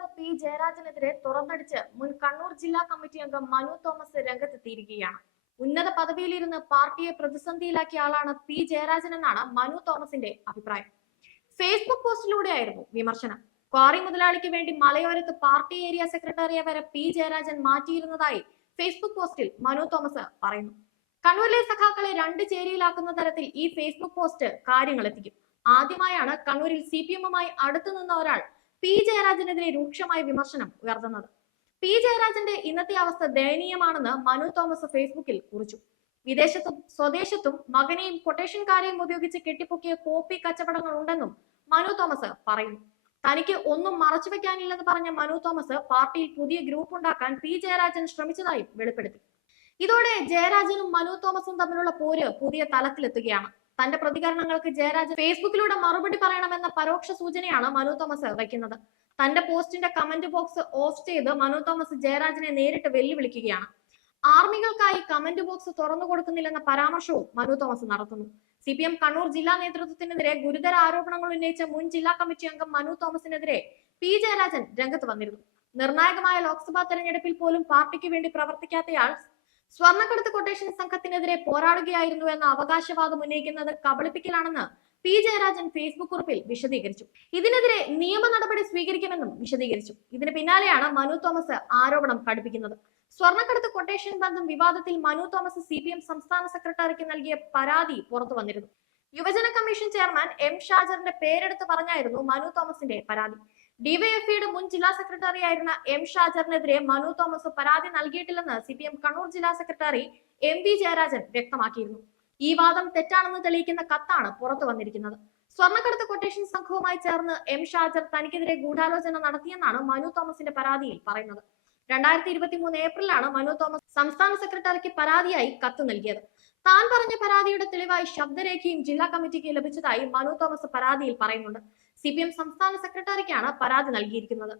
നേതാവ് പി ജയരാജനെതിരെ തുറന്നടിച്ച് മുൻ കണ്ണൂർ ജില്ലാ കമ്മിറ്റി അംഗം മനു തോമസ് രംഗത്തെത്തിയിരിക്കുകയാണ്. ഉന്നത പദവിയിലിരുന്ന് പാർട്ടിയെ പ്രതിസന്ധിയിലാക്കിയ ആളാണ് പി ജയരാജൻ എന്നാണ് മനു തോമസിന്റെ അഭിപ്രായം. ഫേസ്ബുക്ക് പോസ്റ്റിലൂടെയായിരുന്നു വിമർശനം. ക്വാറി മുതലാളിക്ക് വേണ്ടി മലയോരത്ത് പാർട്ടി ഏരിയ സെക്രട്ടറിയെ വരെ പി ജയരാജൻ മാറ്റിയിരുന്നതായി ഫേസ്ബുക്ക് പോസ്റ്റിൽ മനു തോമസ് പറയുന്നു. കണ്ണൂരിലെ സഖാക്കളെ രണ്ട് ചേരിയിലാക്കുന്ന തരത്തിൽ ഈ ഫേസ്ബുക്ക് പോസ്റ്റ് കാര്യങ്ങൾ എത്തിക്കും ആദ്യമായാണ് കണ്ണൂരിൽ സി പി എമ്മുമായി അടുത്തു നിന്ന ഒരാൾ പി. ജയരാജനെതിരെ രൂക്ഷമായ വിമർശനം ഉയർത്തുന്നത്. പി. ജയരാജന്റെ ഇന്നത്തെ അവസ്ഥ ദയനീയമാണെന്ന് മനു തോമസ് ഫേസ്ബുക്കിൽ കുറിച്ചു. വിദേശത്തും സ്വദേശത്തും മകനെയും കൊട്ടേഷൻകാരെയും ഉപയോഗിച്ച് കെട്ടിപ്പൊക്കിയ കോപ്പി കച്ചവടങ്ങൾ ഉണ്ടെന്നും മനു തോമസ് പറയുന്നു. തനിക്ക് ഒന്നും മറച്ചു വെക്കാനില്ലെന്ന് പറഞ്ഞ മനു തോമസ് പാർട്ടിയിൽ പുതിയ ഗ്രൂപ്പ് ഉണ്ടാക്കാൻ പി. ജയരാജൻ ശ്രമിച്ചതായും വെളിപ്പെടുത്തി. ഇതോടെ ജയരാജനും മനു തോമസും തമ്മിലുള്ള പോര് പുതിയ തലത്തിലെത്തുകയാണ്. തന്റെ പ്രതികരണങ്ങൾക്ക് ജയരാജൻ ഫേസ്ബുക്കിലൂടെ മറുപടി പറയണമെന്ന പരോക്ഷ സൂചനയാണ് മനു തോമസ് വയ്ക്കുന്നത്. തന്റെ പോസ്റ്റിന്റെ കമന്റ് ബോക്സ് ഓഫ് ചെയ്ത് മനു തോമസ് ജയരാജനെ നേരിട്ട് വെല്ലുവിളിക്കുകയാണ്. ആർമികൾക്കായി കമന്റ് ബോക്സ് തുറന്നു കൊടുക്കുന്നില്ലെന്ന പരാമർശവും മനു തോമസ് നടത്തുന്നു. സി പി എം കണ്ണൂർ ജില്ലാ നേതൃത്വത്തിനെതിരെ ഗുരുതര ആരോപണങ്ങൾ ഉന്നയിച്ച മുൻ ജില്ലാ കമ്മിറ്റി അംഗം മനു തോമസിനെതിരെ പി ജയരാജൻ രംഗത്ത് വന്നിരുന്നു. നിർണായകമായ ലോക്സഭാ തെരഞ്ഞെടുപ്പിൽ പോലും പാർട്ടിക്ക് വേണ്ടി പ്രവർത്തിക്കാത്തയാൾ സ്വർണക്കടത്ത് കൊട്ടേഷൻ സംഘത്തിനെതിരെ പോരാടുകയായിരുന്നു എന്ന അവകാശവാദം ഉന്നയിക്കുന്നത് കബളിപ്പിക്കലാണെന്ന് പി ജയരാജൻ ഫേസ്ബുക്ക് കുറിപ്പിൽ വിശദീകരിച്ചു. ഇതിനെതിരെ നിയമ നടപടി സ്വീകരിക്കുമെന്നും വിശദീകരിച്ചു. ഇതിന് പിന്നാലെയാണ് മനു തോമസ് ആരോപണം കടുപ്പിക്കുന്നത് സ്വർണക്കടത്ത് കൊട്ടേഷൻ ബന്ധം വിവാദത്തിൽ Manu Thomas C P M സംസ്ഥാന സെക്രട്ടറിക്ക് നൽകിയ പരാതി പുറത്തു വന്നിരുന്നു. യുവജന കമ്മീഷൻ ചെയർമാൻ എം ഷാജറിന്റെ പേരെടുത്ത് പറഞ്ഞായിരുന്നു മനു തോമസിന്റെ പരാതി. ഡിവൈഎഫ്ഐയുടെ മുൻ ജില്ലാ സെക്രട്ടറി ആയിരുന്ന എം ഷാജറിനെതിരെ മനു തോമസ് പരാതി നൽകിയിട്ടില്ലെന്ന് സി പി എം കണ്ണൂർ ജില്ലാ സെക്രട്ടറി എം വി ജയരാജൻ വ്യക്തമാക്കിയിരുന്നു. ഈ വാദം തെറ്റാണെന്ന് തെളിയിക്കുന്ന കത്താണ് പുറത്തു വന്നിരിക്കുന്നത്. സ്വർണക്കടത്ത് കൊട്ടേഷൻ സംഘവുമായി ചേർന്ന് എം ഷാജർ തനിക്കെതിരെ ഗൂഢാലോചന നടത്തിയെന്നാണ് മനു തോമസിന്റെ പരാതിയിൽ പറയുന്നത്. രണ്ടായിരത്തി ഇരുപത്തി മൂന്ന് ഏപ്രിലാണ് മനു തോമസ് സംസ്ഥാന സെക്രട്ടറിക്ക് പരാതിയായി കത്ത് നൽകിയത്. താൻ പറഞ്ഞ പരാതിയുടെ തെളിവായി ശബ്ദരേഖയും ജില്ലാ കമ്മിറ്റിക്ക് ലഭിച്ചതായി മനു തോമസ് പരാതിയിൽ പറയുന്നുണ്ട്. സി സംസ്ഥാന സെക്രട്ടറിക്കാണ് പരാതി നൽകിയിരിക്കുന്നത്.